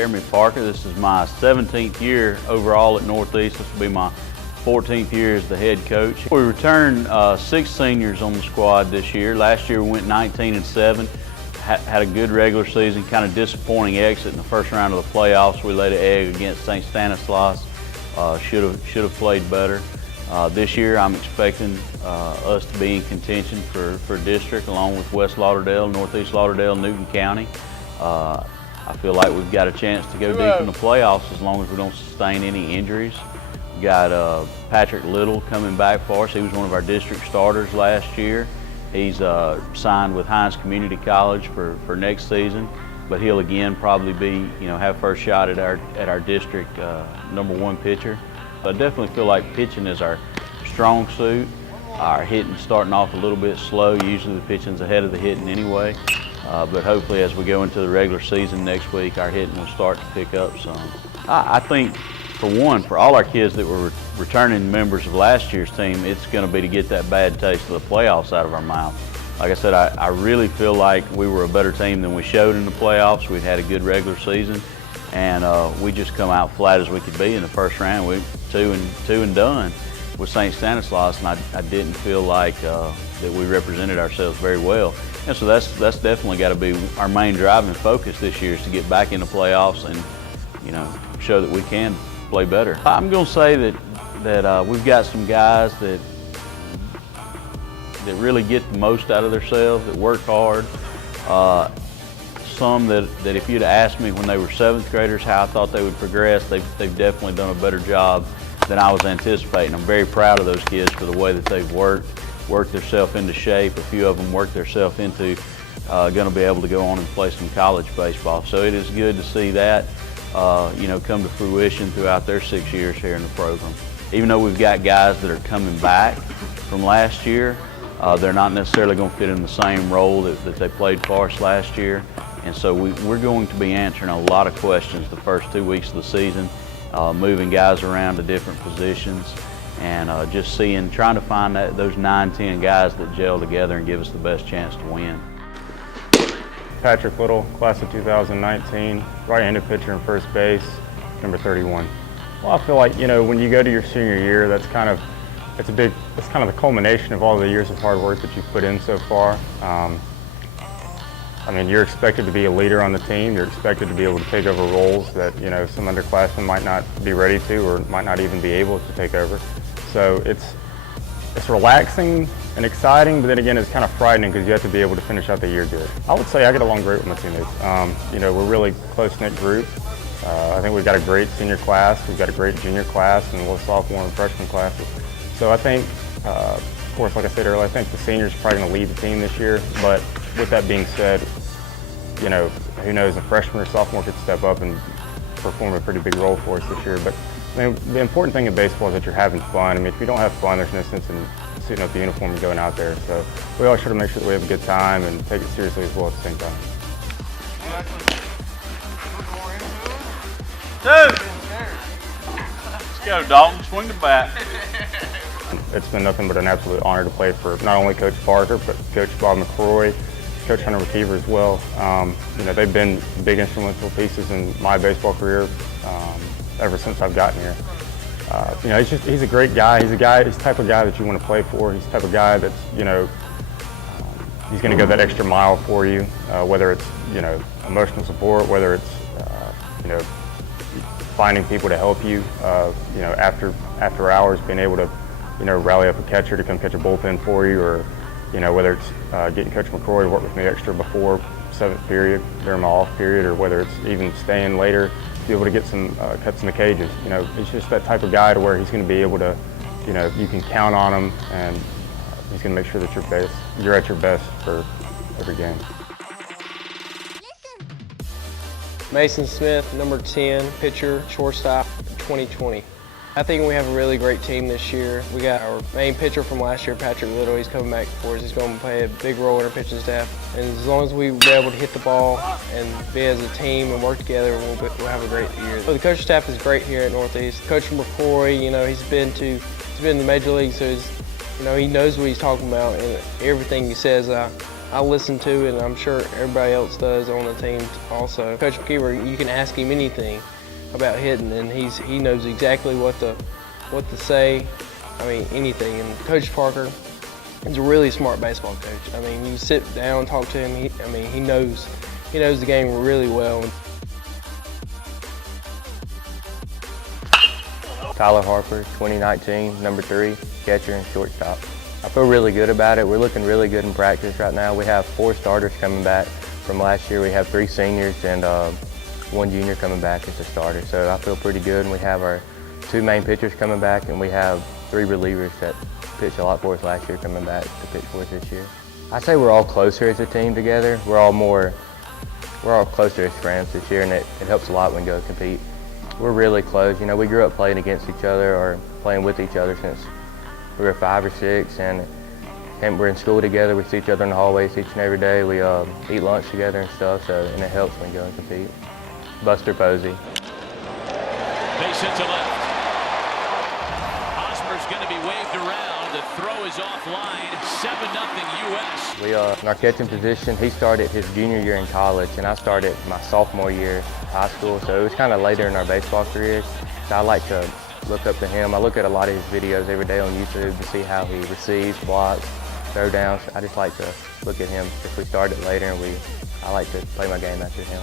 Jeremy Parker. This is my 17th year overall at Northeast. This will be my 14th year as the head coach. We returned 6 seniors on the squad this year. Last year we went 19-7. Had a good regular season, kind of disappointing exit in the first round of the playoffs. We laid an egg against St. Stanislaus. Should have played better. This year I'm expecting us to be in contention for district along with West Lauderdale, Northeast Lauderdale, Newton County. I feel like we've got a chance to go deep in the playoffs as long as we don't sustain any injuries. We got Patrick Little coming back for us. He was one of our district starters last year. He's signed with Hines Community College for next season, but he'll again probably be, have first shot at our district #1 pitcher. I definitely feel like pitching is our strong suit. Our hitting starting off a little bit slow. Usually the pitching's ahead of the hitting anyway, but hopefully as we go into the regular season next week, our hitting will start to pick up some. I think, for all our kids that were returning members of last year's team, it's going to be to get that bad taste of the playoffs out of our mouth. Like I said, I really feel like we were a better team than we showed in the playoffs. We'd had a good regular season, and we just come out flat as we could be in the first round. We 2 and done with St. Stanislaus, and I didn't feel like that we represented ourselves very well. And so that's definitely got to be our main driving focus this year, is to get back in the playoffs and show that we can play better. I'm going to say that we've got some guys that really get the most out of themselves, that work hard. Some that if you'd asked me when they were 7th graders how I thought they would progress, they've definitely done a better job than I was anticipating. I'm very proud of those kids for the way that they've worked themselves into shape. A few of them worked themselves into going to be able to go on and play some college baseball. So it is good to see that come to fruition throughout their 6 years here in the program. Even though we've got guys that are coming back from last year, they're not necessarily going to fit in the same role that they played for us last year. And so we're going to be answering a lot of questions the first 2 weeks of the season, moving guys around to different positions, and just trying to find those 9-10 guys that gel together and give us the best chance to win. Patrick Little, class of 2019, right-handed pitcher in first base, number 31. Well, I feel like, when you go to your senior year, that's kind of the culmination of all the years of hard work that you've put in so far. You're expected to be a leader on the team. You're expected to be able to take over roles that, some underclassmen might not be ready to or might not even be able to take over. So it's relaxing and exciting, but then again, it's kind of frightening because you have to be able to finish out the year good. I would say I get along great with my teammates. We're a really close-knit group. I think we've got a great senior class, we've got a great junior class, and we'll sophomore and freshman classes. So I think, of course, like I said earlier, I think the seniors are probably going to lead the team this year, but with that being said, who knows, a freshman or sophomore could step up and perform a pretty big role for us this year. But the important thing in baseball is that you're having fun. If you don't have fun, there's no sense in suiting up the uniform and going out there. So we always try to make sure that we have a good time and take it seriously as well at the same time. 2. Let's go, Dalton. Swing the bat. It's been nothing but an absolute honor to play for not only Coach Parker, but Coach Bob McCrory, Coach Hunter McKeever as well. They've been big instrumental pieces in my baseball career ever since I've gotten here. He's a great guy. He's the type of guy that you want to play for. He's the type of guy that's, he's going to go that extra mile for you, whether it's, emotional support, whether it's, finding people to help you, after hours, being able to, rally up a catcher to come catch a bullpen for you, or, whether it's getting Coach McCrory to work with me extra before 7th period during my off period, or whether it's even staying later to be able to get some cuts in the cages. He's just that type of guy to where he's going to be able to, you can count on him, and he's going to make sure that you're at your best for every game. Mason Smith, number 10, pitcher, shortstop, 2020. I think we have a really great team this year. We got our main pitcher from last year, Patrick Little. He's coming back for us. He's going to play a big role in our pitching staff. And as long as we're able to hit the ball and be as a team and work together, we'll have a great year. So the coaching staff is great here at Northeast. Coach McCrory, he's been in the major leagues, so he knows what he's talking about, and everything he says, I listen to, and I'm sure everybody else does on the team also. Coach McKeever, you can ask him anything about hitting, and he knows exactly what to say. I mean, anything. And Coach Parker is a really smart baseball coach. I mean, you sit down, talk to him. He knows the game really well. Tyler Harper, 2019, number 3, catcher and shortstop. I feel really good about it. We're looking really good in practice right now. We have 4 starters coming back from last year. We have 3 seniors and 1 junior coming back as a starter. So I feel pretty good. And we have our 2 main pitchers coming back, and we have 3 relievers that pitched a lot for us last year coming back to pitch for us this year. I'd say we're all closer as a team together. We're all closer as friends this year, and it helps a lot when we go compete. We're really close. You know, we grew up playing against each other or playing with each other since we were 5 or 6, and we're in school together. We see each other in the hallways each and every day. We eat lunch together and stuff, and it helps when we go and compete. Buster Posey. Base hit to left. Hosmer's going to be waved around. The throw is offline. 7-0 U.S. In our catching position, he started his junior year in college, and I started my sophomore year in high school, so it was kind of later in our baseball careers. So I like to look up to him. I look at a lot of his videos every day on YouTube to see how he receives, blocks, throw downs. I just like to look at him. If we started later, I like to play my game after him.